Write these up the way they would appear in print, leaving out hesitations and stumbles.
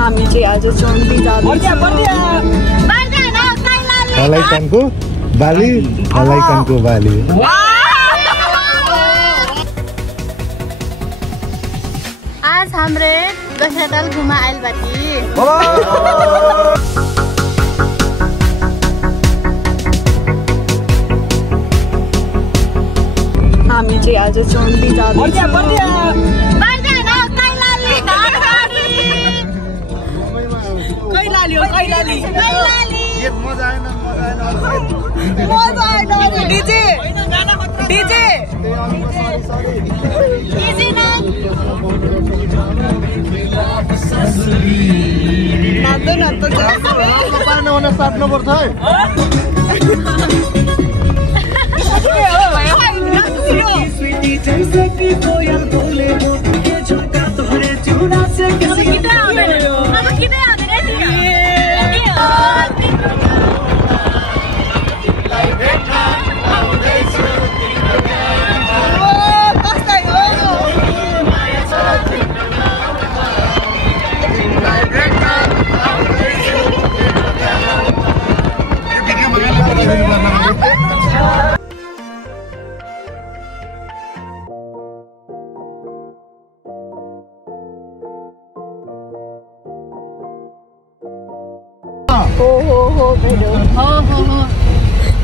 हामी चाहिँ आज चौन्ती अलैकानको बाली अलैकानको बाली आज हमरे गसेटल घुमा आइल बाटी हामी चाहिँ आज चौन्ती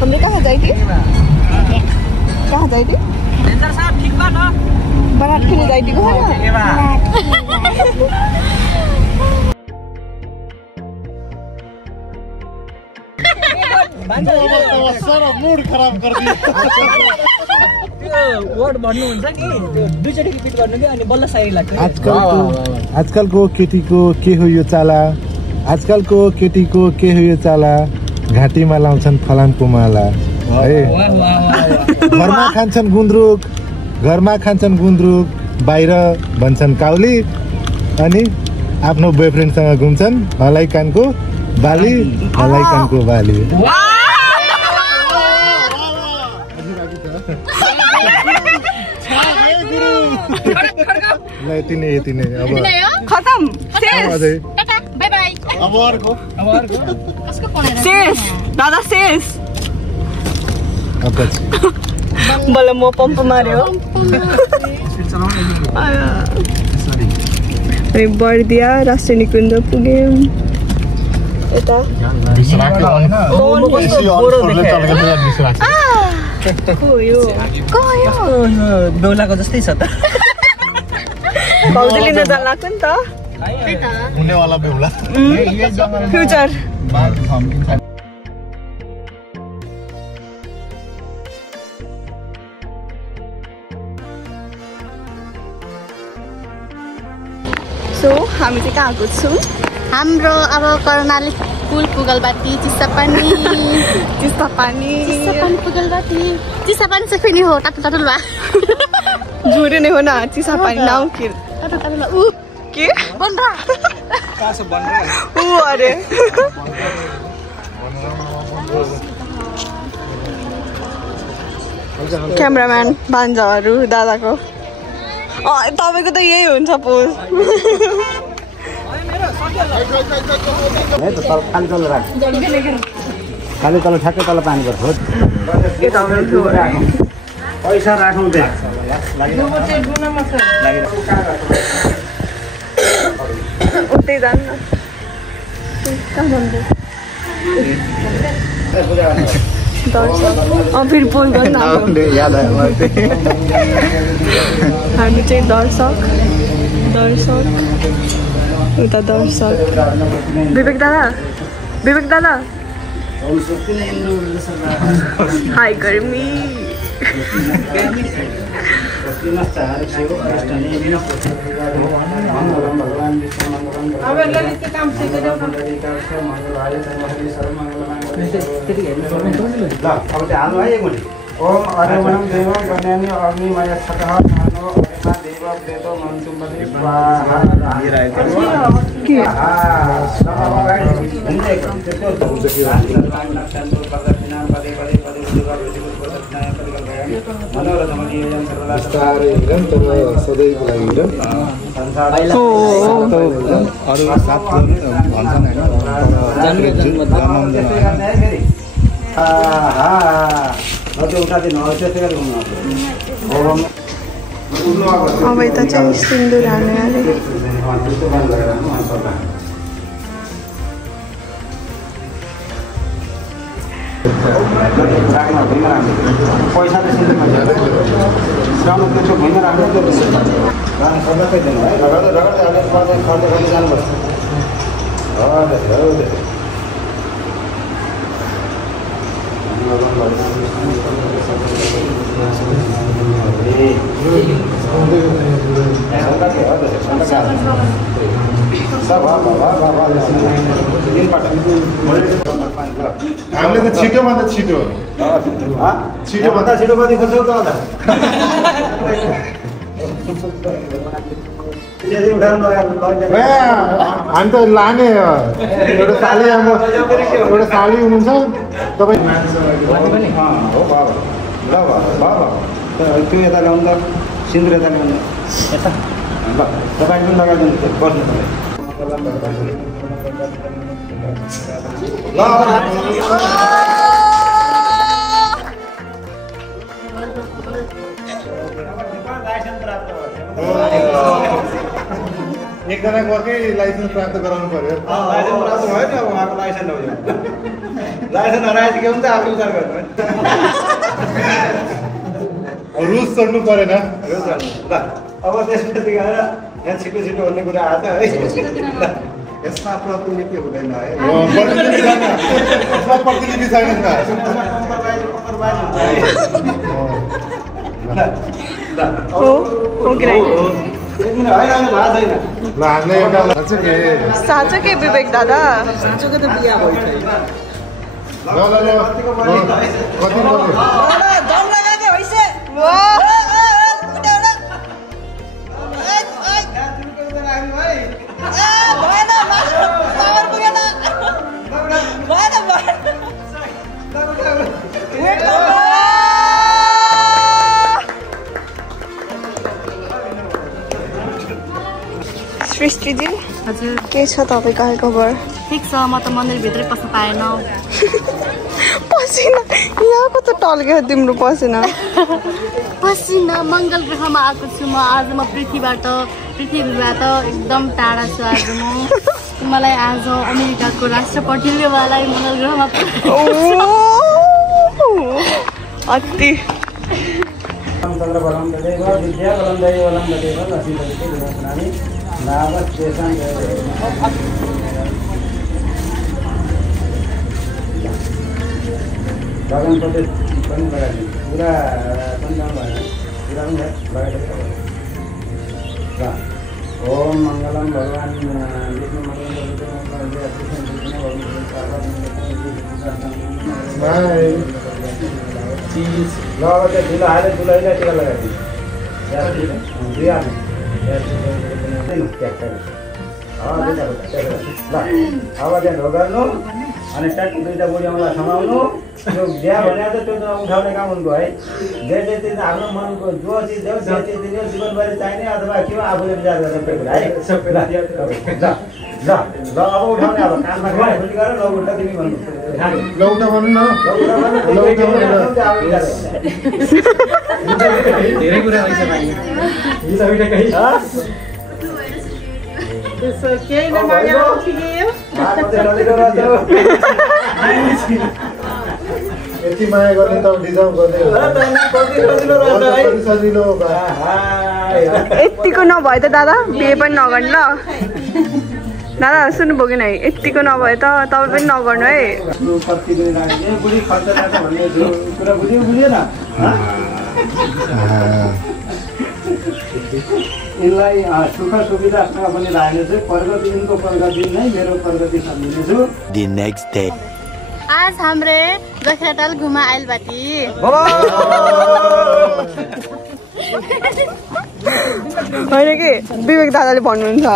हमने कहाँ जाएगी? कहाँ जाएगी? बारात खेलने जाएगी कहाँ? सारा मूड खराब कर दिया वर्ड भन्नु हुन्छ नि दुईचोटी रिपिट गर्नु के अनि बल्ल साइरी लाग्छ आजकलको केटीको के हो यो चाला आजकलको केटीको के हो यो चाला घाँटीमा लाउँछन् फलामको माला है घरमा खान्छन् गुन्द्रुक बाहिर भन्छन् काउली अनि आफ्नो बोयफ्रेन्डसँग घुम्छन् अलैकानको बाली अलैकानको बाली यति नै अब खतम बाई बाई अब अर्को शेष दादा शेष बल्ल म पम्प मार्यो बर्दिया राष्ट्रिय निकुञ्ज पुग्यौँ यता बेहुलाको जस्तै छ त भाउजू लिन जान लाग्छ नि त हुनेवाला बेहुला फ्युचर सो हामी चाहिँ कहाँ आएको छौँ हाम्रो अब कर्णाली पुल पुगलबाटी चिसापानी चिसापानी चाहिँ फेरि हो टाटो टाटो लुवा जुरे नै हो न चिसापानी नाउ के टाटो टाटो लुवा के बन्दा ऊ अरे क्यामेराम्यान भान्जाहरू दादाको तपाईँको त यही हुन्छ पोज खाली तल ठ्याक्कै तल पानी पर्छ पैसा राखौँ त्यहाँ उतै जान्न फेरि पोज गर्न हामी चाहिँ दर्शक उता दर्शक विवेक दादा हाई गर्मी ओम अरवणं देवं गण्यानि अग्निमय छतः नानो अरिमा देव प्रेतो मनसुमति स्वाहा के मनोरथमनि बिस्तारै हिँड तर सधैँको लागि हिँड अरू साथ भन्छन् अब यता चाहिँ सिन्दुर हाल्ने अरे पैसा त सिन्दुरमा श्रम त्यसको भुइँमा राख्नु खर्दै दिनु है रगड्दै रगड्दै खर्दै खर्दै जानुपर्छ हामीले त छिटोभन्दा छिटो छिटोभन्दा छिटो कति खोज्छौ त हामी त लाने एउटा साली हुनुहुन्छ तपाईँ हो ल त्यो यता ल्याउनु त सिन्दुर यता ल्याउनु ल तपाईँ पनि लगाइदिनु बस्नु एकजना अर्कै लाइसेन्स प्राप्त गराउनु पर्यो लाइसेन्स प्राप्त भयो नि अब उहाँको लाइसेन्स हो लाइसेन्स हराएपछि के हुन्छ आफू विचार गर्नु रुल्स चढ्नु परेन ल अब त्यसपछि गएर यहाँ छिटो छिटो भन्ने कुरा आएको छ है यसमा प्रतिलिपि हुँदैन है प्रतिलिपि छैन साँचो के विवेक दादा साँचोको त बिहा भयो सृष्टिजी हजुर के छ तपाईँको हालखबर ठिक छ म त मन्दिरभित्रै पस्न पाएन पसिना यहाँको त टल्क्यो तिम्रो पसिना पसिना मङ्गल ग्रहमा आएको छु म आज म पृथ्वीबाट एकदम टाढा छु आज म मलाई आज अमेरिकाको राष्ट्रपतिले मलाई मङ्गल ग्रहमा अति भगवान प्रदेश पनि लगाइदिनु पुरा पनि जानु भएन पुरा पनि लगाइदिनु ओम मङ्गलम भगवान विष्णु ल अब त्यो धुलो हाल्यो धुलोलाई टिका लगाइदिनु अब त्यहाँ ढोकाल्नु अनि ट्याक्क दुईवटा बुढी औँला समाउनु त्यो बिहा भने त त्यो त उठाउने काम हुनुको है जे चिज आफ्नो मनको जो चिज हो त्यो चिज दिने जीवनभरि चाहिने अथवा के हो आफूले विचार गर्ने कुरा है ल अब उठाउने अब कानमा खुली गरेर ल उठ्दा तिमी भन्नु लौटा भन्नु न धेरै कुरा भइसक्यो भाइ केही नमागेर उठियो यति माया गर्ने त डिजर्भ गर्ने सजिलो यतिको नभए त दादा बिहे पनि नगर्नु ल दादा सुन्नुभयो कि नै यतिको नभए त तपाईँ पनि नगर्नु है बुढी खर्च लाग्छ भन्ने कुरा बुझेन यिनलाई सुख सुविधासँग पनि राख्नेछु प्रगति यिनको प्रगति नै मेरो प्रगति सम्झिनेछु The next day. आज हाम्रे जखेटाल घुमा आइल बाटी होइन कि विवेक दादाले भन्नुहुन्छ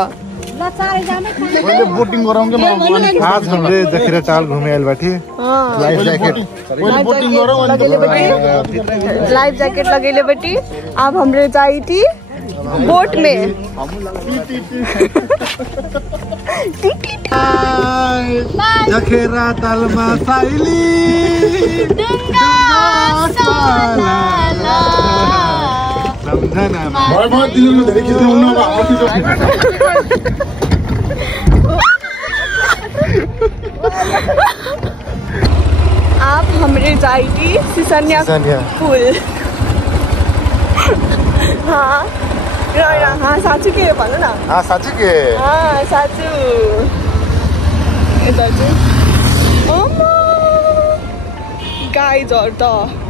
पहिले बोटिङ गरौँ के आज हमरे जखेरा टाल घुमे आइल बाटी लाइफ जैकेट पहिले बोटिङ गरौँ अनि लाइफ जैकेट लगेले बेटी अब हमरे जाई थी बोट में जखेरा तालमा साइली डुङ्गा सलाला सम्झना आप हमरे जाएगी सिसनिया पुल हाँ हाँ साँच्चै के भन्नु न साँच्चै के साँच्चै यता चाहिँ गाइजहरू त